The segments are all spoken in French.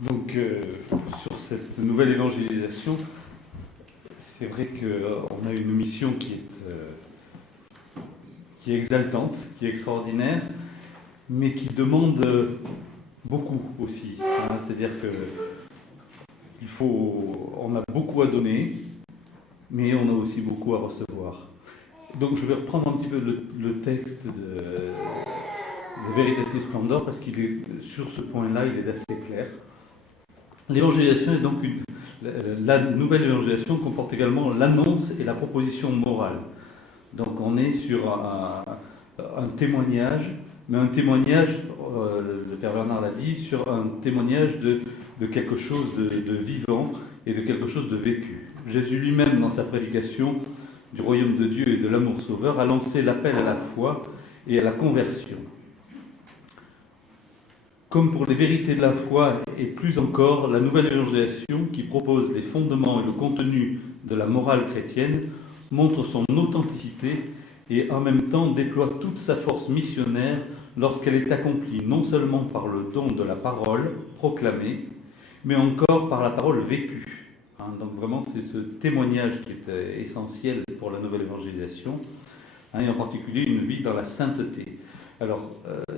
Donc, sur cette nouvelle évangélisation, c'est vrai qu'on a une mission qui est exaltante, qui est extraordinaire, mais qui demande beaucoup aussi. Hein. C'est-à-dire on a beaucoup à donner, mais on a aussi beaucoup à recevoir. Donc, je vais reprendre un petit peu le texte de Veritatis Splendor, parce qu'il est sur ce point-là, il est assez clair. L'évangélisation est donc la nouvelle évangélisation comporte également l'annonce et la proposition morale. Donc on est sur un témoignage, mais un témoignage, le Père Bernard l'a dit, sur un témoignage de quelque chose de vivant et de quelque chose de vécu. Jésus lui-même, dans sa prédication du royaume de Dieu et de l'amour sauveur, a lancé l'appel à la foi et à la conversion. Comme pour les vérités de la foi et plus encore, la nouvelle évangélisation qui propose les fondements et le contenu de la morale chrétienne montre son authenticité et en même temps déploie toute sa force missionnaire lorsqu'elle est accomplie non seulement par le don de la parole proclamée, mais encore par la parole vécue. Donc vraiment c'est ce témoignage qui est essentiel pour la nouvelle évangélisation, et en particulier une vie dans la sainteté. Alors,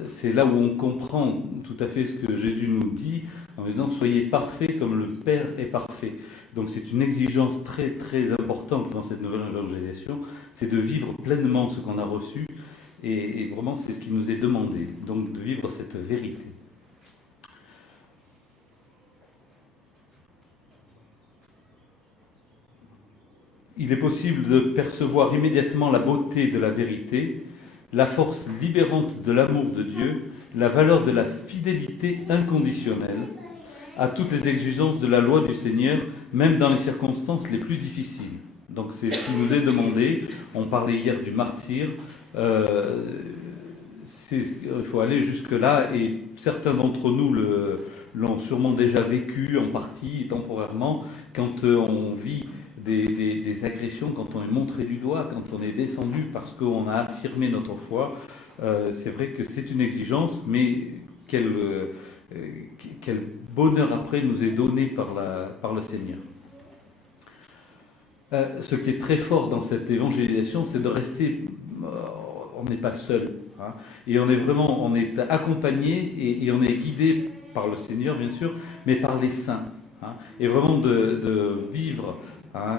c'est là où on comprend tout à fait ce que Jésus nous dit en disant « Soyez parfaits comme le Père est parfait ». Donc c'est une exigence très très importante dans cette nouvelle évangélisation, c'est de vivre pleinement ce qu'on a reçu, et vraiment c'est ce qui nous est demandé, donc de vivre cette vérité. Il est possible de percevoir immédiatement la beauté de la vérité, la force libérante de l'amour de Dieu, la valeur de la fidélité inconditionnelle à toutes les exigences de la loi du Seigneur, même dans les circonstances les plus difficiles. Donc c'est ce qui nous est demandé. On parlait hier du martyr. Il faut aller jusque-là, et certains d'entre nous l'ont sûrement déjà vécu en partie, temporairement, quand on vit des agressions, quand on est montré du doigt, quand on est descendu parce qu'on a affirmé notre foi. C'est vrai que c'est une exigence, mais quel bonheur après nous est donné par le Seigneur. Ce qui est très fort dans cette évangélisation, c'est de rester, on n'est pas seul, hein, et on est accompagné et on est guidé par le Seigneur bien sûr, mais par les saints, hein, et vraiment de vivre, hein,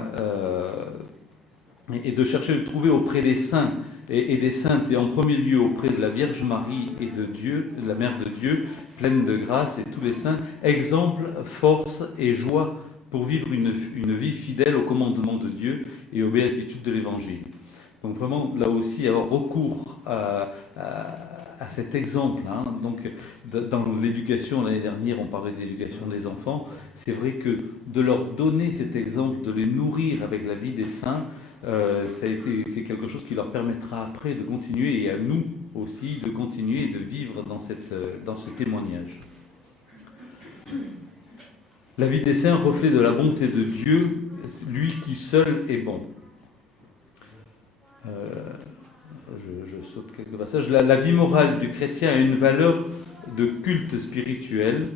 et de chercher de trouver auprès des saints et des saintes, et en premier lieu auprès de la Vierge Marie et de Dieu, de la Mère de Dieu, pleine de grâce, et tous les saints, exemple, force et joie pour vivre une vie fidèle au commandement de Dieu et aux béatitudes de l'Évangile. Donc vraiment, là aussi, avoir recours à cet exemple. Hein. Donc, dans l'éducation, l'année dernière, on parlait de l'éducation des enfants. C'est vrai que de leur donner cet exemple, de les nourrir avec la vie des saints, c'est quelque chose qui leur permettra après de continuer, et à nous aussi, de continuer et de vivre dans ce témoignage. La vie des saints, reflet de la bonté de Dieu, lui qui seul est bon. Je saute quelques passages. La vie morale du chrétien a une valeur de culte spirituel,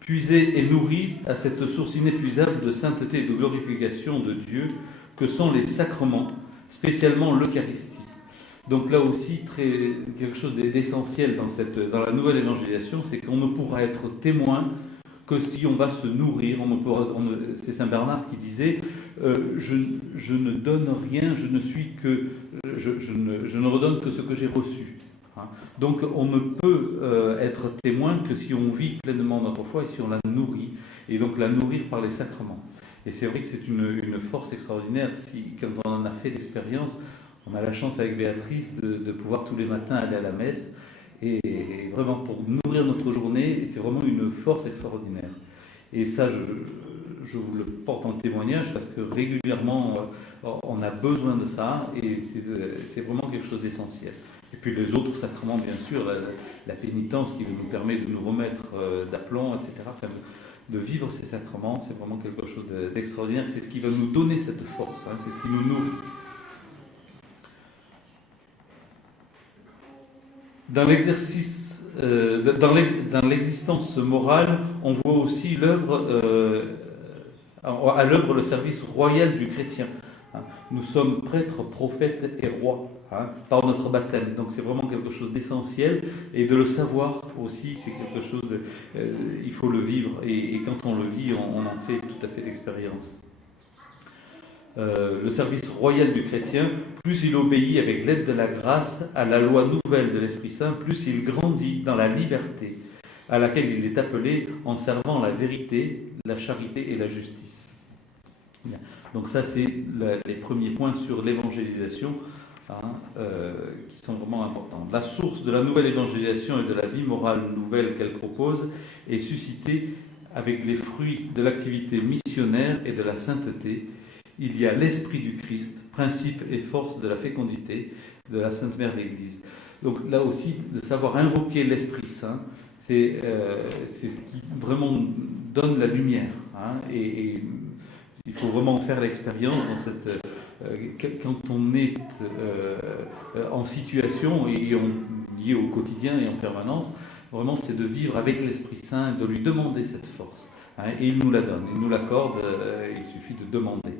puisée et nourrie à cette source inépuisable de sainteté et de glorification de Dieu que sont les sacrements, spécialement l'Eucharistie. Donc là aussi, quelque chose d'essentiel dans la nouvelle évangélisation, c'est qu'on ne pourra être témoin que si on va se nourrir. C'est Saint Bernard qui disait je ne donne rien, je ne redonne que ce que j'ai reçu. Hein. Donc on ne peut être témoin que si on vit pleinement notre foi et si on la nourrit, et donc la nourrir par les sacrements. Et c'est vrai que c'est une force extraordinaire quand on en a fait l'expérience. On a la chance avec Béatrice de pouvoir tous les matins aller à la messe, et vraiment pour nourrir notre journée, c'est vraiment une force extraordinaire. Et ça, je vous le porte en témoignage parce que régulièrement on a besoin de ça, et c'est vraiment quelque chose d'essentiel. Et puis les autres sacrements, bien sûr, la pénitence qui nous permet de nous remettre d'aplomb, etc. Enfin, de vivre ces sacrements, c'est vraiment quelque chose d'extraordinaire. C'est ce qui va nous donner cette force, hein, c'est ce qui nous nourrit. Dans l'exercice dans l'existence morale, on voit aussi à l'œuvre le service royal du chrétien. Nous sommes prêtres, prophètes et rois par notre baptême. Donc c'est vraiment quelque chose d'essentiel. Et de le savoir aussi, c'est quelque chose il faut le vivre. Et quand on le vit, on en fait tout à fait l'expérience. Le service royal du chrétien, plus il obéit avec l'aide de la grâce à la loi nouvelle de l'Esprit Saint, plus il grandit dans la liberté à laquelle il est appelé en servant la vérité, la charité et la justice. Bien. Donc ça, c'est les premiers points sur l'évangélisation qui sont vraiment importants. La source de la nouvelle évangélisation et de la vie morale nouvelle qu'elle propose est suscitée avec les fruits de l'activité missionnaire et de la sainteté. Il y a l'Esprit du Christ, principe et force de la fécondité de la Sainte Mère de l'Église. Donc là aussi, de savoir invoquer l'Esprit Saint, c'est ce qui vraiment donne la lumière. Et il faut vraiment faire l'expérience dans quand on est en situation et on y est au quotidien et en permanence, vraiment c'est de vivre avec l'Esprit Saint, de lui demander cette force. Et il nous la donne, il nous l'accorde, il suffit de demander.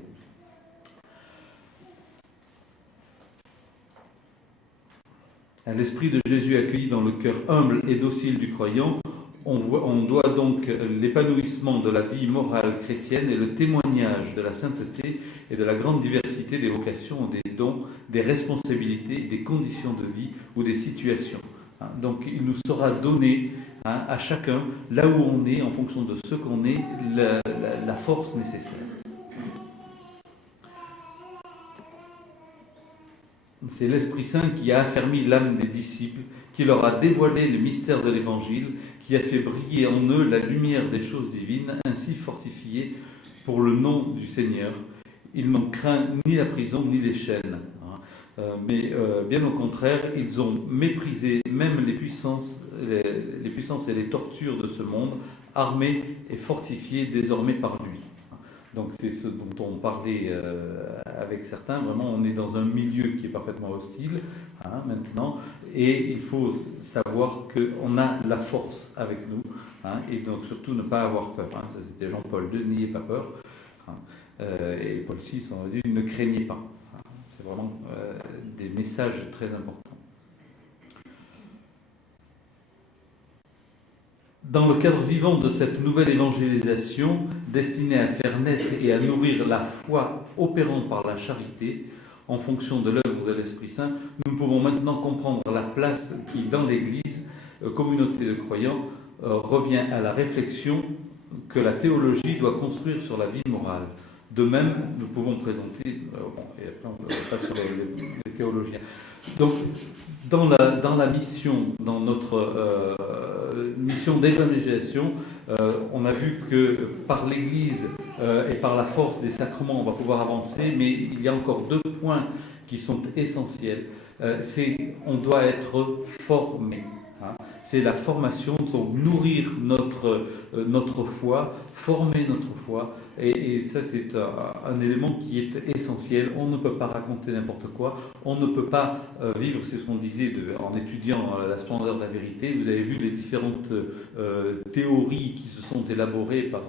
L'Esprit de Jésus accueilli dans le cœur humble et docile du croyant, on doit donc l'épanouissement de la vie morale chrétienne et le témoignage de la sainteté et de la grande diversité des vocations, des dons, des responsabilités, des conditions de vie ou des situations. Donc il nous sera donné à chacun, là où on est, en fonction de ce qu'on est, la force nécessaire. C'est l'Esprit Saint qui a affermi l'âme des disciples, qui leur a dévoilé le mystère de l'Évangile, qui a fait briller en eux la lumière des choses divines, ainsi fortifiés pour le nom du Seigneur. Ils n'ont craint ni la prison ni les chaînes, mais bien au contraire, ils ont méprisé même les puissances et les tortures de ce monde, armés et fortifiés désormais par lui. Donc c'est ce dont on parlait avec certains. Vraiment, on est dans un milieu qui est parfaitement hostile maintenant, et il faut savoir qu'on a la force avec nous, et donc surtout ne pas avoir peur. Ça c'était Jean-Paul II, n'ayez pas peur. Et Paul VI, on a dit, ne craignez pas. C'est vraiment des messages très importants. Dans le cadre vivant de cette nouvelle évangélisation, destinée à faire naître et à nourrir la foi opérante par la charité, en fonction de l'œuvre de l'Esprit Saint, nous pouvons maintenant comprendre la place qui, dans l'Église, communauté de croyants, revient à la réflexion que la théologie doit construire sur la vie morale. De même, nous pouvons présenter, et après on passe sur les théologiens. Donc, dans la mission, dans notre mission d'évangélisation, on a vu que par l'Église et par la force des sacrements, on va pouvoir avancer, mais il y a encore deux points qui sont essentiels. On doit être formé. C'est la formation, donc nourrir notre foi, former notre foi, et ça c'est un élément qui est essentiel. On ne peut pas raconter n'importe quoi, on ne peut pas vivre, c'est ce qu'on disait en étudiant la splendeur de la vérité. Vous avez vu les différentes théories qui se sont élaborées par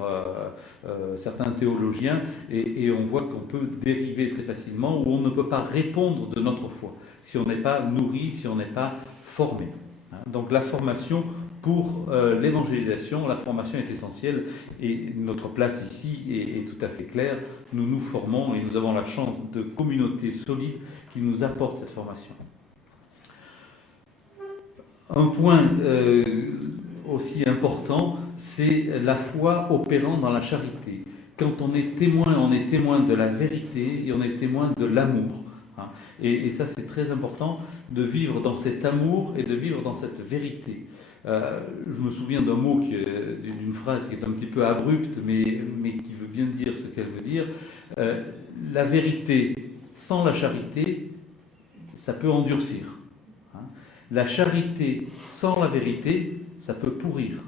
certains théologiens, et on voit qu'on peut dériver très facilement, ou on ne peut pas répondre de notre foi si on n'est pas nourri, si on n'est pas formé. Donc la formation pour l'évangélisation, la formation est essentielle, et notre place ici est tout à fait claire. Nous nous formons et nous avons la chance de communautés solides qui nous apportent cette formation. Un point aussi important, c'est la foi opérant dans la charité. Quand on est témoin de la vérité et on est témoin de l'amour. Et ça, c'est très important de vivre dans cet amour et de vivre dans cette vérité. Je me souviens d'un mot, d'une phrase qui est un petit peu abrupte, mais qui veut bien dire ce qu'elle veut dire. La vérité sans la charité, ça peut endurcir. La charité sans la vérité, ça peut pourrir.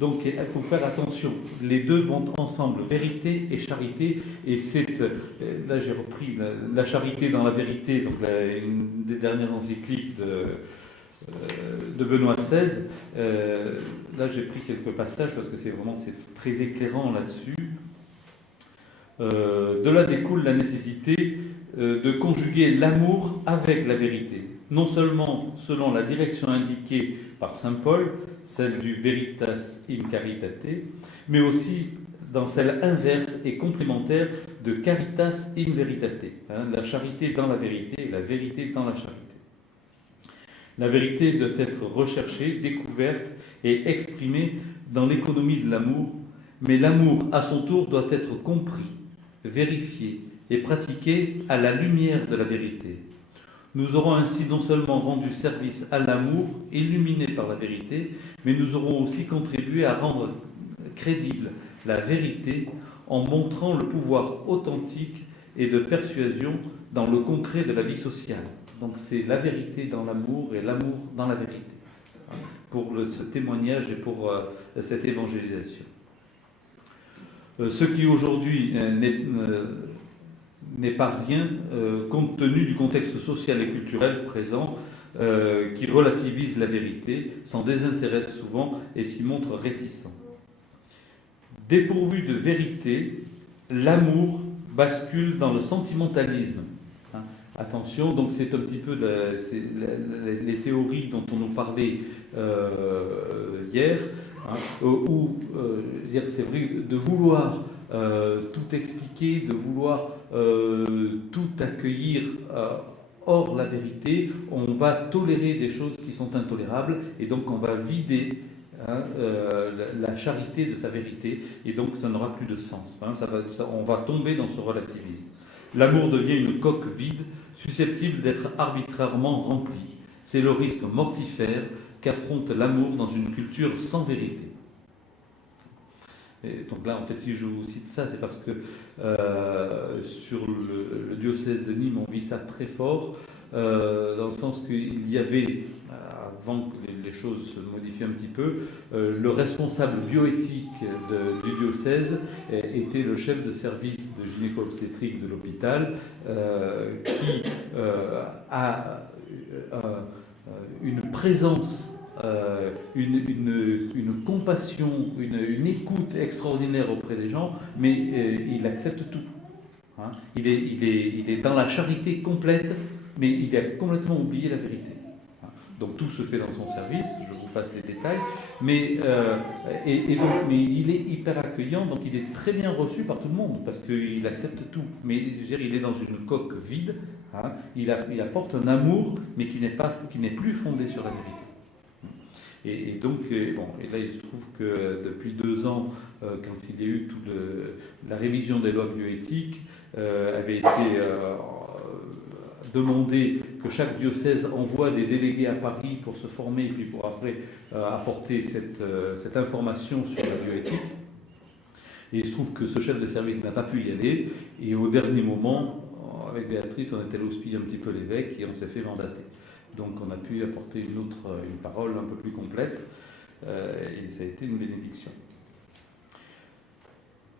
Donc il faut faire attention, les deux vont ensemble, vérité et charité, et là j'ai repris la charité dans la vérité, donc une des dernières encycliques de Benoît XVI. Là, j'ai pris quelques passages parce que c'est très éclairant là-dessus. De là découle la nécessité de conjuguer l'amour avec la vérité, non seulement selon la direction indiquée par saint Paul, celle du veritas in caritate, mais aussi dans celle inverse et complémentaire de caritas in veritate, la charité dans la vérité et la vérité dans la charité. La vérité doit être recherchée, découverte et exprimée dans l'économie de l'amour, mais l'amour, à son tour, doit être compris, vérifié et pratiqué à la lumière de la vérité. Nous aurons ainsi non seulement rendu service à l'amour, illuminé par la vérité, mais nous aurons aussi contribué à rendre crédible la vérité en montrant le pouvoir authentique et de persuasion dans le concret de la vie sociale. Donc c'est la vérité dans l'amour et l'amour dans la vérité, pour ce témoignage et pour cette évangélisation. Ce qui aujourd'hui n'est pas rien compte tenu du contexte social et culturel présent qui relativise la vérité, s'en désintéresse souvent et s'y montre réticent. Dépourvu de vérité, l'amour bascule dans le sentimentalisme. Attention, donc c'est un petit peu les théories dont on nous parlait hier, où c'est vrai, de vouloir tout expliquer, de vouloir tout accueillir hors la vérité, on va tolérer des choses qui sont intolérables et donc on va vider la charité de sa vérité et donc ça n'aura plus de sens. On va tomber dans ce relativisme. L'amour devient une coque vide, susceptible d'être arbitrairement remplie. C'est le risque mortifère qu'affronte l'amour dans une culture sans vérité. Et donc là, en fait, si je vous cite ça, c'est parce que sur le diocèse de Nîmes, on vit ça très fort, dans le sens qu'il y avait, avant que les choses se modifient un petit peu, le responsable bioéthique du diocèse était le chef de service de gynéco-obstétrique de l'hôpital, qui a une présence, une compassion, une écoute extraordinaire auprès des gens, mais il accepte tout. Il est dans la charité complète, mais il a complètement oublié la vérité. Donc tout se fait dans son service, je vous passe les détails, mais il est hyper accueillant, donc il est très bien reçu par tout le monde, parce qu'il accepte tout. Mais je veux dire, il est dans une coque vide, il apporte un amour, mais qui n'est plus fondé sur la vérité. Et donc, et là il se trouve que depuis 2 ans, quand il y a eu la révision des lois bioéthiques, avait été demandé que chaque diocèse envoie des délégués à Paris pour se former et puis pour après apporter cette information sur la bioéthique. Et il se trouve que ce chef de service n'a pas pu y aller. Et au dernier moment, avec Béatrice, on est allé houspiller un petit peu l'évêque et on s'est fait mandater. Donc on a pu apporter une parole un peu plus complète. Et ça a été une bénédiction.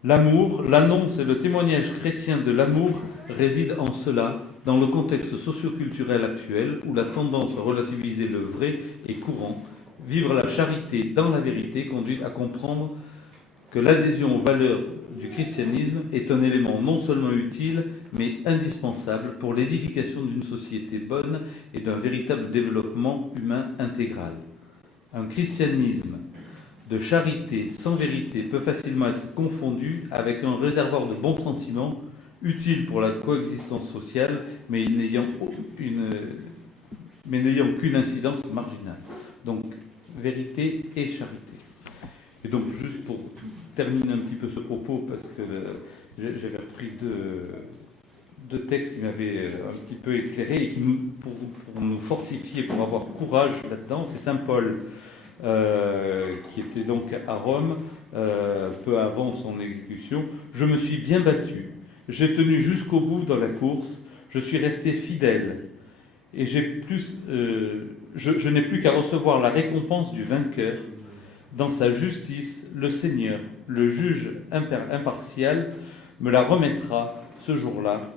L'amour, l'annonce et le témoignage chrétien de l'amour résident en cela, dans le contexte socio-culturel actuel où la tendance à relativiser le vrai est courant. Vivre la charité dans la vérité conduit à comprendre que l'adhésion aux valeurs du christianisme est un élément non seulement utile, mais indispensable pour l'édification d'une société bonne et d'un véritable développement humain intégral. Un christianisme de charité sans vérité peut facilement être confondu avec un réservoir de bons sentiments utile pour la coexistence sociale, mais n'ayant qu'une incidence marginale. Donc, vérité et charité. Et donc, juste pour terminer un petit peu ce propos, parce que j'avais repris deux textes qui m'avaient un petit peu éclairé et qui, pour nous fortifier, pour avoir courage là-dedans, c'est saint Paul, qui était donc à Rome, peu avant son exécution. « Je me suis bien battu. J'ai tenu jusqu'au bout dans la course, je suis resté fidèle, et je n'ai plus qu'à recevoir la récompense du vainqueur. Dans sa justice, le Seigneur, le juge impartial, me la remettra ce jour-là,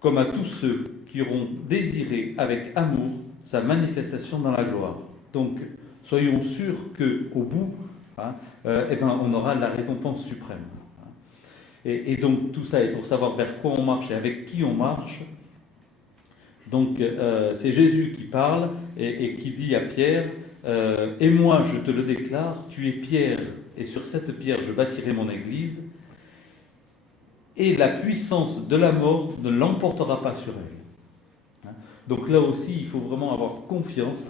comme à tous ceux qui auront désiré avec amour sa manifestation dans la gloire. » Donc, soyons sûrs qu'au bout, on aura la récompense suprême. Et donc, tout ça est pour savoir vers quoi on marche et avec qui on marche. Donc, c'est Jésus qui parle et qui dit à Pierre, et moi, je te le déclare, tu es Pierre, et sur cette pierre, je bâtirai mon église, et la puissance de la mort ne l'emportera pas sur elle. Donc là aussi, il faut vraiment avoir confiance,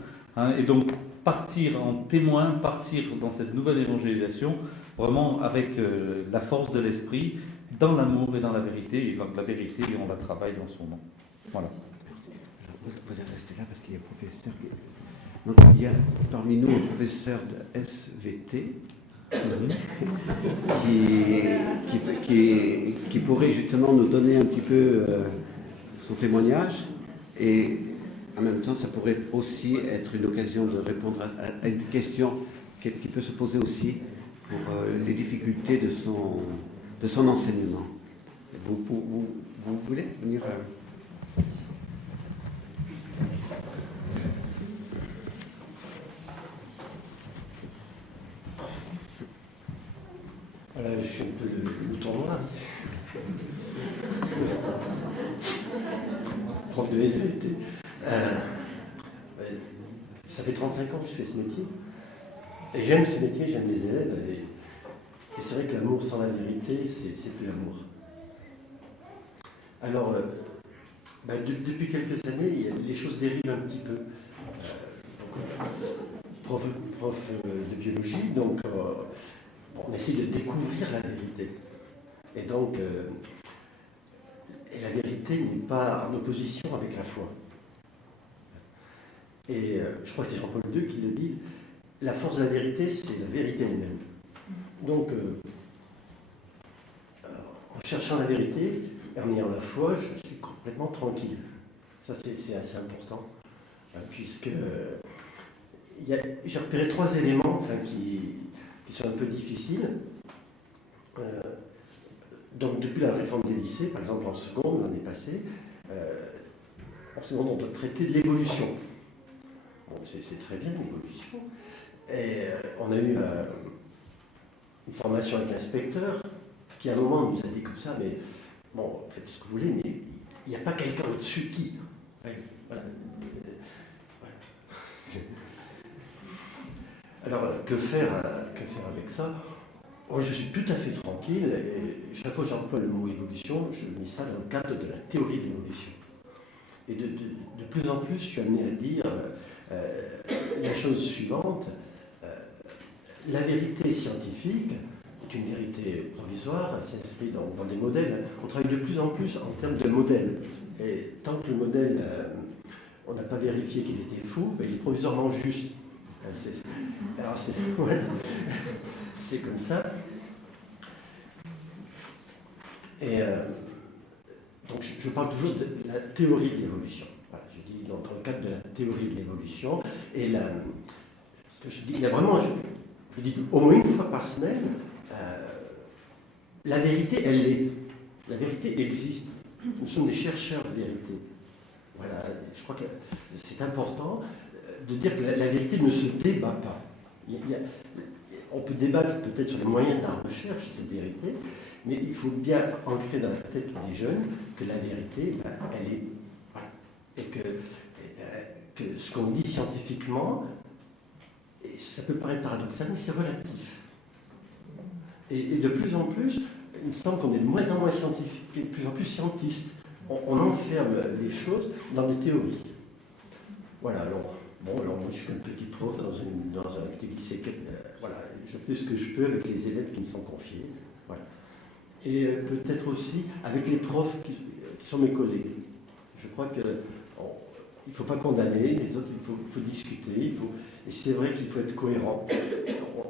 et donc partir en témoin, partir dans cette nouvelle évangélisation, vraiment avec la force de l'esprit, dans l'amour et dans la vérité. Et donc la vérité, on la travaille en ce moment. Voilà. Vous allez rester là parce qu'il y a un professeur. Donc, il y a parmi nous un professeur de SVT qui pourrait justement nous donner un petit peu son témoignage, et en même temps ça pourrait aussi être une occasion de répondre à une question qui peut se poser aussi pour les difficultés de son enseignement. Vous voulez venir Je suis un peu le mouton noir. Prof de SVT. Ça fait 35 ans que je fais ce métier. Et j'aime ce métier, j'aime les élèves. Et c'est vrai que l'amour sans la vérité, c'est plus l'amour. Alors, depuis quelques années, les choses dérivent un petit peu. Prof de biologie, donc on essaie de découvrir la vérité. Et donc, la vérité n'est pas en opposition avec la foi. Et je crois que c'est Jean-Paul II qui le dit, la force de la vérité, c'est la vérité elle-même. Donc, en cherchant la vérité et en ayant la foi, je suis complètement tranquille. Ça, c'est assez important, puisque j'ai repéré 3 éléments qui sont un peu difficiles. Donc, depuis la réforme des lycées, par exemple en seconde, l'année passée, en seconde, on doit traiter de l'évolution. Bon, c'est très bien, l'évolution. Et on a eu une formation avec l'inspecteur, qui à un moment nous a dit comme ça, mais bon, faites ce que vous voulez, mais il n'y a pas quelqu'un au-dessus qui. Ouais, voilà. Alors, que faire avec ça? Moi, je suis tout à fait tranquille, et chaque fois que j'emploie le mot évolution, je mets ça dans le cadre de la théorie de l'évolution. Et de plus en plus, je suis amené à dire la chose suivante, la vérité scientifique est une vérité provisoire, elle s'inscrit dans des modèles. On travaille de plus en plus en termes de modèles. Et tant que le modèle, on n'a pas vérifié qu'il était faux, il est provisoirement juste. Alors c'est comme ça. Et donc je parle toujours de la théorie de l'évolution. Voilà, je dis dans le cadre de la théorie de l'évolution. Et ce que je dis, il y a vraiment, je dis au moins une fois par semaine, la vérité, elle est. La vérité existe. Nous sommes des chercheurs de vérité. Voilà, je crois que c'est important de dire que la vérité ne se débat pas. On peut débattre peut-être sur les moyens de la recherche, cette vérité, mais il faut bien ancrer dans la tête des jeunes que la vérité, elle est... Et que ce qu'on dit scientifiquement, et ça peut paraître paradoxal, mais c'est relatif. Et de plus en plus, il me semble qu'on est de moins en moins scientifique et de plus en plus scientiste. On enferme les choses dans des théories. Voilà, alors moi je suis un petit prof dans un petit lycée. Voilà, je fais ce que je peux avec les élèves qui me sont confiés. Voilà. Et peut-être aussi avec les profs qui sont mes collègues. Je crois qu'il ne faut pas condamner, les autres, il faut discuter. Et c'est vrai qu'il faut être cohérent.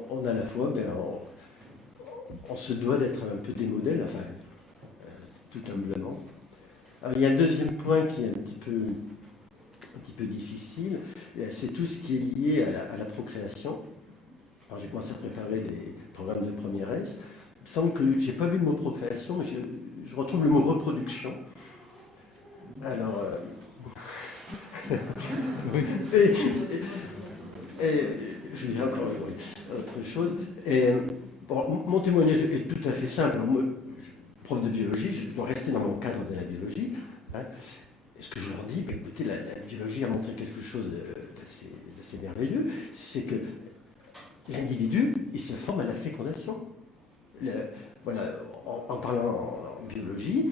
On a la foi, on se doit d'être un peu des modèles, enfin, tout humblement. Alors, il y a un deuxième point qui est un petit peu difficile, c'est tout ce qui est lié à la procréation. Alors j'ai commencé à préparer des programmes de première S. Il me semble que je n'ai pas vu le mot procréation, mais je retrouve le mot reproduction. Alors, je vais dire encore autre chose. Et, bon, mon témoignage est tout à fait simple. Moi, prof de biologie, je dois rester dans mon cadre de la biologie. Hein. Et ce que je leur dis, bah, écoutez, la biologie a montré quelque chose d'assez merveilleux, c'est que l'individu, il se forme à la fécondation. Voilà, en parlant en biologie,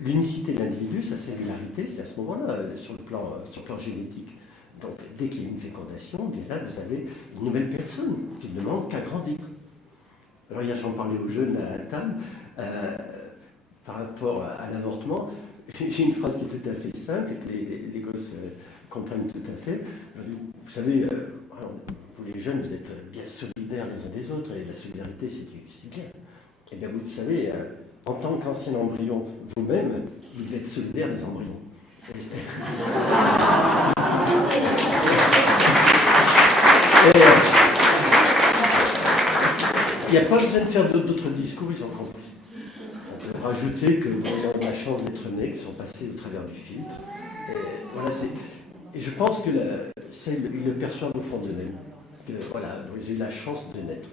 l'unicité de l'individu, sa singularité, c'est à ce moment-là, sur le plan génétique. Donc, dès qu'il y a une fécondation, bien là, vous avez une nouvelle personne qui ne demande qu'à grandir. Alors, hier, j'en parlais aux jeunes à la table, par rapport à l'avortement. J'ai une phrase qui est tout à fait simple, et que les gosses comprennent tout à fait. Vous savez, vous les jeunes, vous êtes bien solidaires les uns des autres, et la solidarité, c'est bien. Et bien, vous savez, en tant qu'ancien embryon, vous-même, vous devez être solidaire des embryons. Il n'y a pas besoin de faire d'autres discours, ils ont compris. On peut rajouter que nous avons la chance d'être nés, qui sont passés au travers du filtre. Et, voilà, et je pense que ils le perçoivent au fond d'eux-mêmes. Voilà, ils ont eu la chance de naître.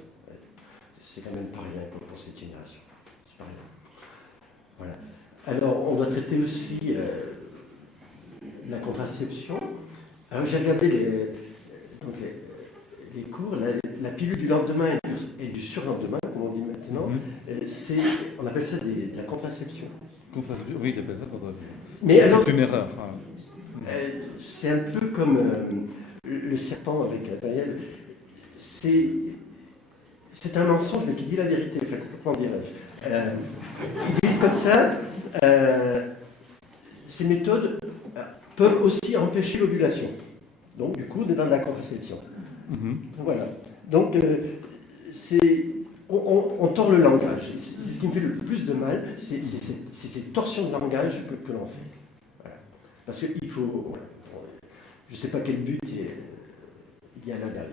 C'est quand même pas rien pour cette génération. C'est pas rien. Voilà. Alors, on doit traiter aussi la contraception. Alors, j'ai regardé les cours, la pilule du lendemain et du surlendemain, comme on dit maintenant, on appelle ça de la contraception. Contraception, oui, j'appelle ça contraception. Mais alors, c'est une erreur. c'est un peu comme le serpent avec la païenne. C'est un mensonge, mais qui dit la vérité, enfin, comment dirais-je. Ils disent comme ça, ces méthodes peuvent aussi empêcher l'ovulation. Donc, du coup, on est dans la contraception. Voilà. Donc, on tord le langage. C'est ce qui me fait le plus de mal, c'est ces torsions de langage que l'on fait. Voilà. Parce qu'il faut... Voilà. Je ne sais pas quel but il y a là derrière.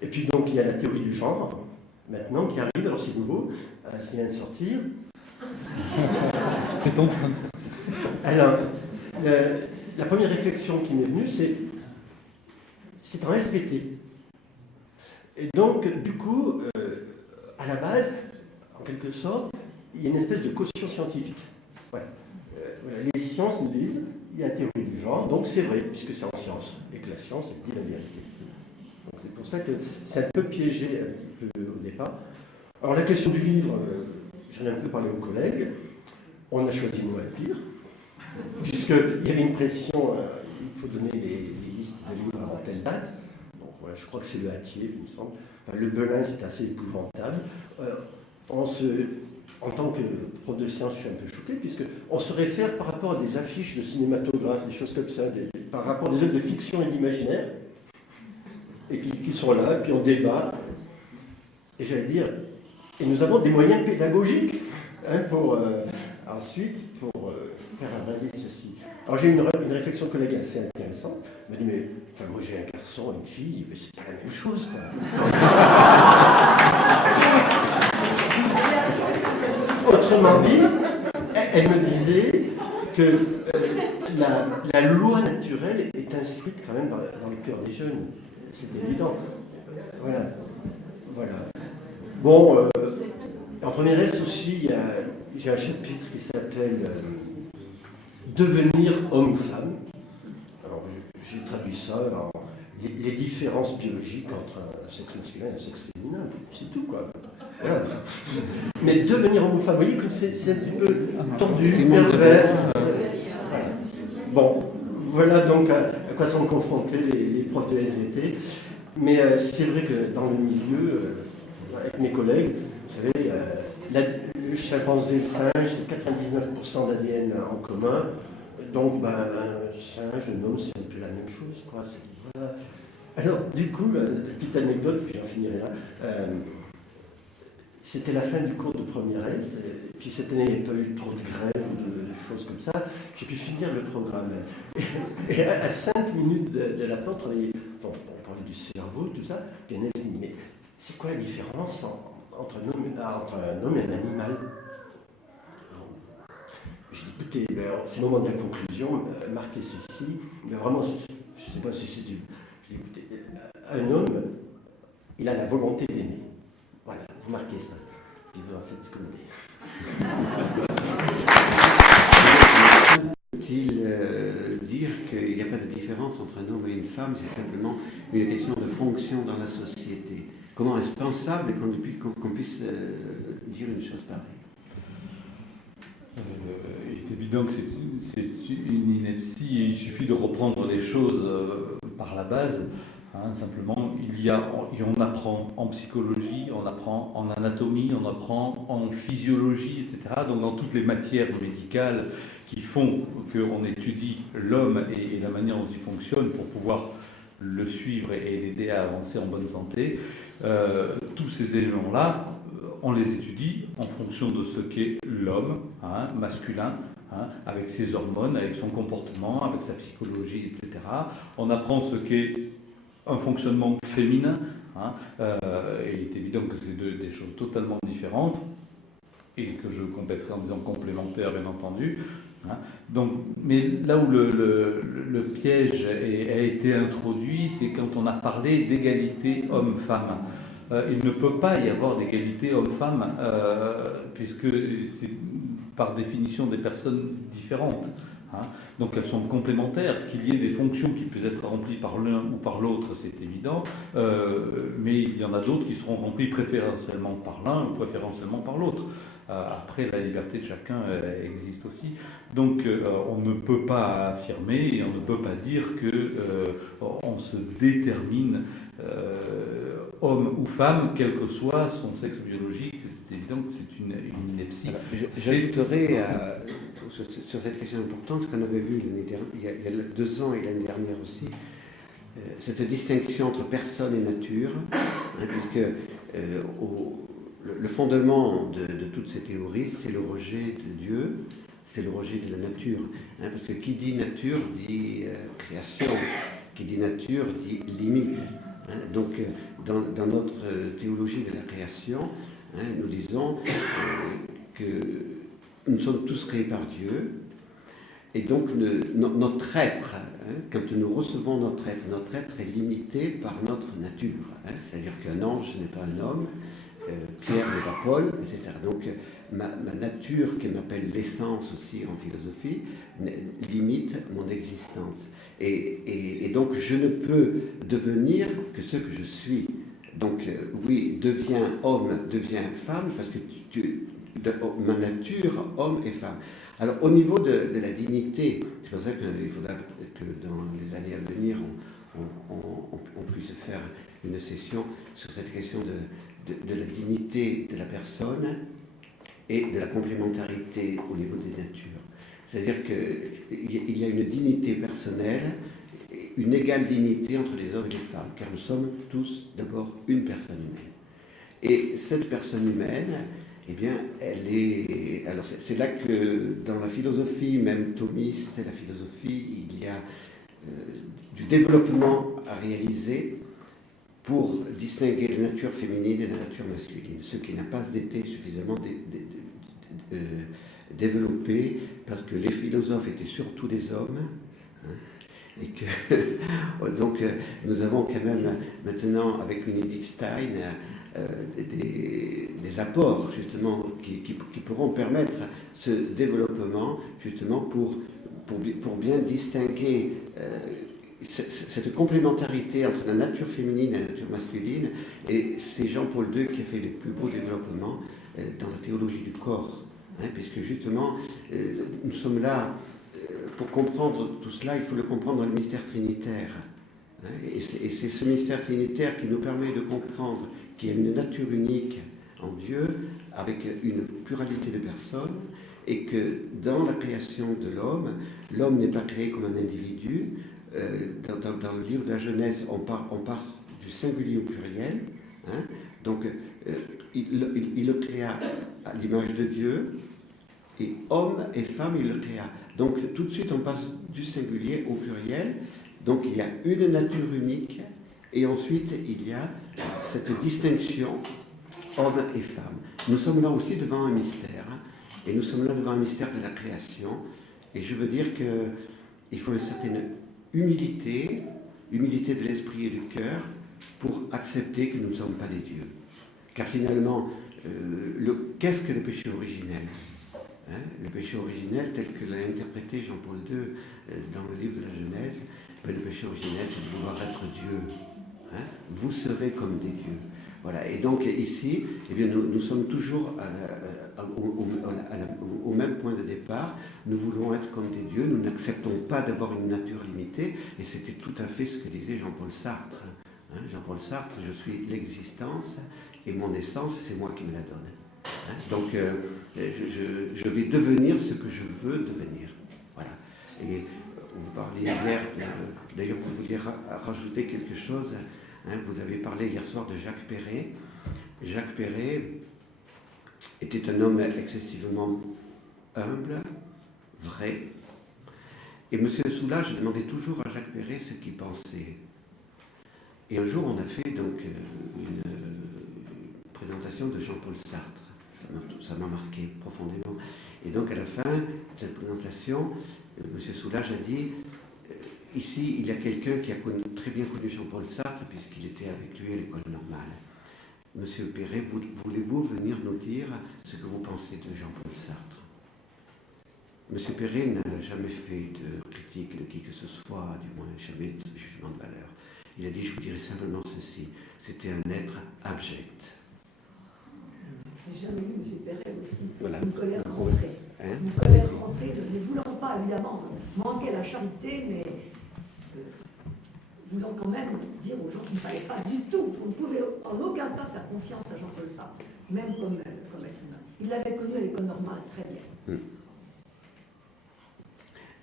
Et puis, donc, il y a la théorie du genre, maintenant, qui arrive. Alors, c'est nouveau, ça vient de sortir. C'est ton train de ça. Alors, la première réflexion qui m'est venue, c'est en SPT. Et donc, du coup, à la base, en quelque sorte, il y a une espèce de caution scientifique. Ouais. Les sciences nous disent, il y a la théorie du genre, donc c'est vrai, puisque c'est en science, et que la science dit la vérité. Donc c'est pour ça que c'est un peu piégé un petit peu au départ. Alors la question du livre, j'en ai un peu parlé aux collègues, on a choisi Noël Pire, puisqu'il y avait une pression, il faut donner les listes de livres avant telle date. Donc voilà, je crois que c'est le Hatier, il me semble. Enfin, le Belin, c'est assez épouvantable. En tant que prof de sciences, je suis un peu choqué, puisqu'on se réfère par rapport à des affiches de cinématographes, des choses comme ça, par rapport à des œuvres de fiction et d'imaginaire, et qui sont là, et puis on débat. Et j'allais dire, et nous avons des moyens pédagogiques pour ensuite pour faire avaler ceci. Alors j'ai eu une réflexion collègue assez intéressante. Elle m'a dit, mais enfin, moi j'ai un garçon, une fille, mais c'est pas la même chose, quoi. Autrement dit, elle me disait que la loi naturelle est inscrite quand même dans le cœur des jeunes. C'est évident. Voilà. Bon, en première S aussi, j'ai un chapitre qui s'appelle Devenir homme ou femme. Alors, j'ai traduit ça en les différences biologiques entre un sexe masculin et un sexe féminin. C'est tout, quoi. Voilà. Mais devenir homme ou femme, vous voyez, comme c'est un petit peu tordu, pervers. Bon, voilà donc à quoi sont confrontés les profs de SVT. Mais c'est vrai que dans le milieu, avec mes collègues, vous savez, le chimpanzé et le singe, c'est 99% d'ADN en commun. Donc, un singe, un homme, c'est un peu la même chose, quoi. Voilà. Alors, du coup, petite anecdote, puis j'en finirai là. C'était la fin du cours de première S, et puis cette année, il n'y avait pas eu trop de grèves ou de choses comme ça. J'ai pu finir le programme. Et à 5 minutes de la fin, on parlait du cerveau, tout ça, puis Annette dit, mais c'est quoi la différence entre un homme et un animal? J'ai dit, écoutez, c'est le moment de la conclusion, marquez ceci, mais vraiment, je ne sais pas si c'est du... J'ai dit, écoutez, un homme, il a la volonté d'aimer. Voilà, vous marquez ça. Puis vous en faites ce que vous voulez. Faut-il dire qu'il n'y a pas de différence entre un homme et une femme, c'est simplement une question de fonction dans la société. Comment est-ce pensable qu'on puisse dire une chose pareille? Il est évident que c'est une ineptie et il suffit de reprendre les choses par la base. Simplement, on apprend en psychologie, on apprend en anatomie, on apprend en physiologie, etc. Donc dans toutes les matières médicales qui font qu'on étudie l'homme et la manière dont il fonctionne pour pouvoir le suivre et l'aider à avancer en bonne santé, tous ces éléments-là, on les étudie en fonction de ce qu'est l'homme, masculin, avec ses hormones, avec son comportement, avec sa psychologie, etc. On apprend ce qu'est un fonctionnement féminin, et il est évident que c'est des choses totalement différentes, et que je compléterai en disant complémentaires, bien entendu. Donc, mais là où le piège a été introduit, c'est quand on a parlé d'égalité homme-femme. Il ne peut pas y avoir d'égalité homme-femme, puisque c'est par définition des personnes différentes. Donc elles sont complémentaires. Qu'il y ait des fonctions qui peuvent être remplies par l'un ou par l'autre, c'est évident, mais il y en a d'autres qui seront remplies préférentiellement par l'un ou préférentiellement par l'autre. Après, la liberté de chacun existe aussi. Donc on ne peut pas affirmer et on ne peut pas dire qu'on se détermine homme ou femme, quel que soit son sexe biologique. C'est évident que c'est une ineptie. J'ajouterai sur cette question importante, ce qu'on avait vu il y a 2 ans et l'année dernière aussi, cette distinction entre personne et nature, puisque le fondement de toutes ces théories, c'est le rejet de Dieu, c'est le rejet de la nature. Parce que qui dit nature dit création, qui dit nature dit limite. Donc, dans notre théologie de la création, nous disons que nous sommes tous créés par Dieu, et donc notre être, quand nous recevons notre être est limité par notre nature. C'est-à-dire qu'un ange n'est pas un homme, Pierre n'est pas Paul, etc. Donc ma nature, qu'elle m'appelle l'essence aussi en philosophie, limite mon existence. Et donc je ne peux devenir que ce que je suis. Donc oui, deviens homme, deviens femme, parce que ma nature, homme et femme. Alors au niveau de la dignité, c'est pour ça qu'il faudra que dans les années à venir, on puisse faire une session sur cette question de la dignité de la personne et de la complémentarité au niveau des natures. C'est-à-dire qu'il y a une dignité personnelle, une égale dignité entre les hommes et les femmes, car nous sommes tous d'abord une personne humaine. Et cette personne humaine, eh bien, elle est... Alors c'est là que dans la philosophie, même thomiste et la philosophie, il y a du développement à réaliser pour distinguer la nature féminine et la nature masculine, ce qui n'a pas été suffisamment développé, parce que les philosophes étaient surtout des hommes, et que donc nous avons quand même maintenant, avec une Edith Stein, des apports justement qui pourront permettre ce développement justement pour bien distinguer cette complémentarité entre la nature féminine et la nature masculine. Et c'est Jean-Paul II qui a fait les plus beaux développements dans la théologie du corps, puisque justement nous sommes là pour comprendre tout cela, il faut le comprendre dans le mystère trinitaire. Et c'est ce mystère trinitaire qui nous permet de comprendre qu'il y a une nature unique en Dieu, avec une pluralité de personnes, et que dans la création de l'homme n'est pas créé comme un individu. Dans le livre de la Genèse, on part du singulier au pluriel. Donc, il le créa à l'image de Dieu, et homme et femme, il le créa. Donc, tout de suite, on passe du singulier au pluriel. Donc, il y a une nature unique, et ensuite, il y a cette distinction homme et femme. Nous sommes là aussi devant un mystère, et nous sommes là devant un mystère de la création. Et je veux dire qu'il faut une certaine humilité de l'esprit et du cœur, pour accepter que nous ne sommes pas des dieux. Car finalement, qu'est-ce que le péché originel? Le péché originel, tel que l'a interprété Jean-Paul II dans le livre de la Genèse, le péché originel, c'est de vouloir être Dieu. Vous serez comme des dieux. Voilà. Et donc ici, eh bien, nous sommes toujours au même point de départ. Nous voulons être comme des dieux. Nous n'acceptons pas d'avoir une nature limitée. Et c'était tout à fait ce que disait Jean-Paul Sartre. Jean-Paul Sartre, je suis l'existence et mon essence, c'est moi qui me la donne. Donc, je vais devenir ce que je veux devenir. Voilà. Et vous parliez hier, d'ailleurs, vous vouliez rajouter quelque chose. Vous avez parlé hier soir de Jacques Perret. Jacques Perret était un homme excessivement humble, vrai. Et M. Soulages demandait toujours à Jacques Perret ce qu'il pensait. Et un jour, on a fait donc une présentation de Jean-Paul Sartre. Ça m'a marqué profondément. Et donc, à la fin de cette présentation, M. Soulages a dit ici, il y a quelqu'un qui a très bien connu Jean-Paul Sartre, puisqu'il était avec lui à l'école normale. Monsieur Perret, voulez-vous venir nous dire ce que vous pensez de Jean-Paul Sartre? Monsieur Perret n'a jamais fait de critique de qui que ce soit, du moins jamais de jugement de valeur. Il a dit, je vous dirais simplement ceci, c'était un être abject. J'ai jamais vu M. Perret aussi, voilà. Une colère rentrée. Une colère rentrée, ne voulant pas évidemment manquer la charité, mais voulant quand même dire aux gens qu'il ne fallait pas du tout, on ne pouvait en aucun cas faire confiance à Jean-Paul Sartre, même comme être humain. Il l'avait connu à l'école normale, très bien.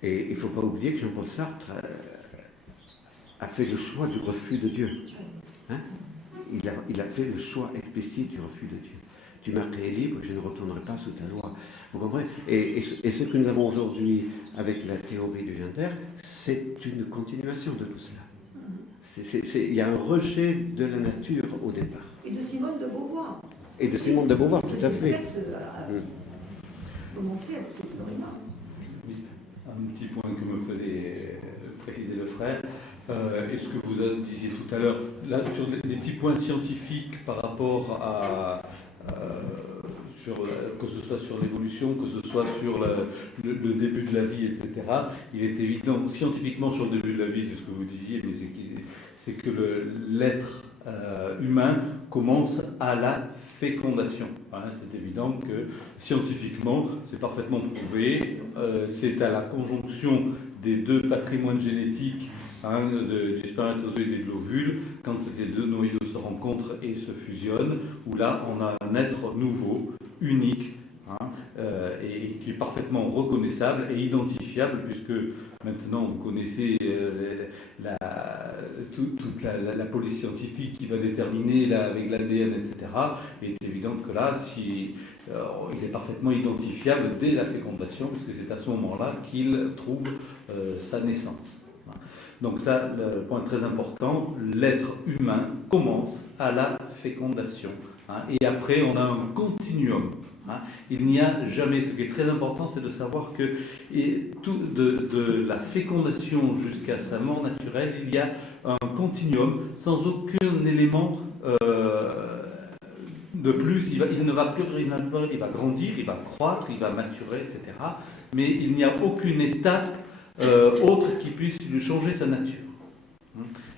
Et il ne faut pas oublier que Jean-Paul Sartre a fait le choix du refus de Dieu. Il a fait le choix explicite du refus de Dieu. Tu m'as créé libre, je ne retournerai pas sous ta loi. Vous comprenez? Et ce que nous avons aujourd'hui avec la théorie du gender, c'est une continuation de tout cela. Il y a un rejet de la nature au départ. Et de Simone de Beauvoir. Et de Simone de Beauvoir, tout à fait. Commencer avec cette théorie-là. Oui, un petit point que me faisait préciser le frère. Et ce que vous disiez tout à l'heure, là, sur des petits points scientifiques par rapport à que ce soit sur l'évolution, que ce soit sur le début de la vie, etc. Il est évident, scientifiquement sur le début de la vie, c'est ce que vous disiez, mais c'est que l'être humain commence à la fécondation. C'est évident que scientifiquement, c'est parfaitement prouvé, c'est à la conjonction des deux patrimoines génétiques, du spermatozoïde et de l'ovule, quand ces deux noyaux se rencontrent et se fusionnent, où là on a un être nouveau, unique, et qui est parfaitement reconnaissable et identifiable, puisque maintenant vous connaissez toute la police scientifique qui va déterminer avec l'ADN, etc. Il est évident que là, il est parfaitement identifiable dès la fécondation, puisque c'est à ce moment-là qu'il trouve sa naissance. Donc ça, le point très important, l'être humain commence à la fécondation. Et après, on a un continuum. Il n'y a jamais, ce qui est très important, c'est de savoir que de la fécondation jusqu'à sa mort naturelle, il y a un continuum sans aucun élément de plus. Il ne va plus rien, il va grandir, il va croître, il va maturer, etc. Mais il n'y a aucune étape autre qui puisse lui changer sa nature.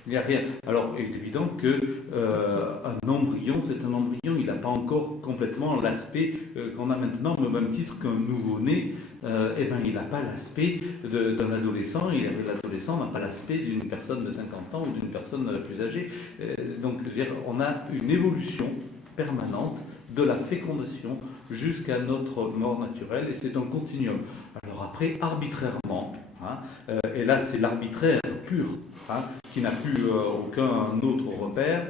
Il n'y a rien. Alors, il est évident qu'un embryon, c'est un embryon, il n'a pas encore complètement l'aspect qu'on a maintenant, au même titre qu'un nouveau-né, il n'a pas l'aspect d'un adolescent, et l'adolescent n'a pas l'aspect d'une personne de 50 ans ou d'une personne plus âgée. Donc, je veux dire, on a une évolution permanente de la fécondation jusqu'à notre mort naturelle, et c'est un continuum. Alors après, arbitrairement, et là c'est l'arbitraire pur, qui n'a plus aucun autre repère,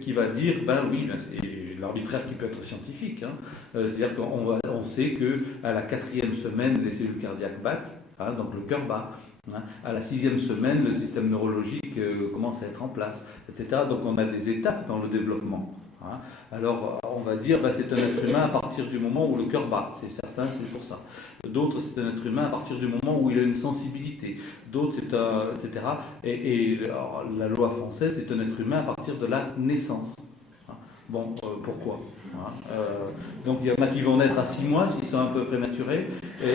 qui va dire, c'est l'arbitraire qui peut être scientifique, c'est-à-dire qu'on sait qu'à la 4e semaine, les cellules cardiaques battent, donc le cœur bat. À la 6e semaine, le système neurologique commence à être en place, etc. Donc on a des étapes dans le développement. Hein. Alors, on va dire, c'est un être humain à partir du moment où le cœur bat. C'est certain, c'est pour ça. D'autres, c'est un être humain à partir du moment où il a une sensibilité. D'autres, c'est un... etc. Et alors, la loi française, c'est un être humain à partir de la naissance. Hein. Bon, pourquoi? Hein. Donc, il y en a qui vont naître à 6 mois, s'ils sont un peu prématurés,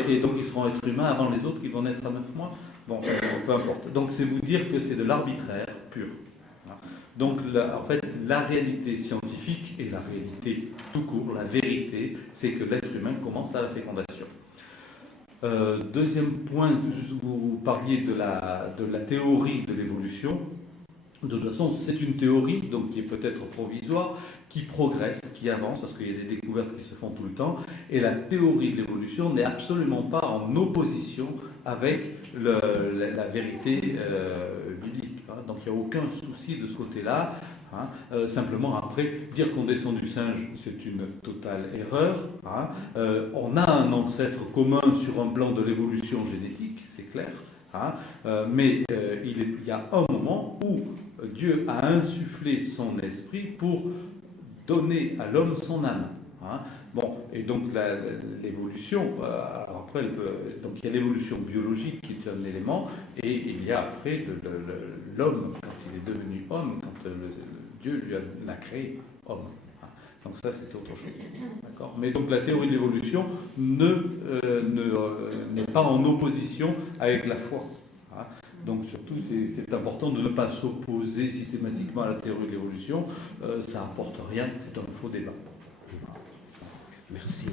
et donc ils seront êtres humains avant les autres qui vont naître à 9 mois. Bon, peu importe. Donc, c'est vous dire que c'est de l'arbitraire pur. Donc, en fait, la réalité scientifique et la réalité tout court, la vérité, c'est que l'être humain commence à la fécondation. Deuxième point, vous parliez de la théorie de l'évolution. De toute façon, c'est une théorie, donc qui est peut-être provisoire, qui progresse, qui avance, parce qu'il y a des découvertes qui se font tout le temps, et la théorie de l'évolution n'est absolument pas en opposition avec la vérité biblique. Hein. Donc il n'y a aucun souci de ce côté-là. Hein. Simplement, après, dire qu'on descend du singe, c'est une totale erreur. Hein. On a un ancêtre commun sur un plan de l'évolution génétique, c'est clair. Hein. Mais il y a un moment où Dieu a insufflé son esprit pour donner à l'homme son âme. Hein. Bon, et donc l'évolution, après, donc il y a l'évolution biologique qui est un élément, et il y a après l'homme, quand il est devenu homme, quand Dieu l'a créé homme. Hein. Donc ça, c'est autre chose. D'accord ? Mais donc la théorie de l'évolution n'est pas en opposition avec la foi. Hein. Donc surtout, c'est important de ne pas s'opposer systématiquement à la théorie de l'évolution. Ça n'apporte rien, c'est un faux débat. Merci.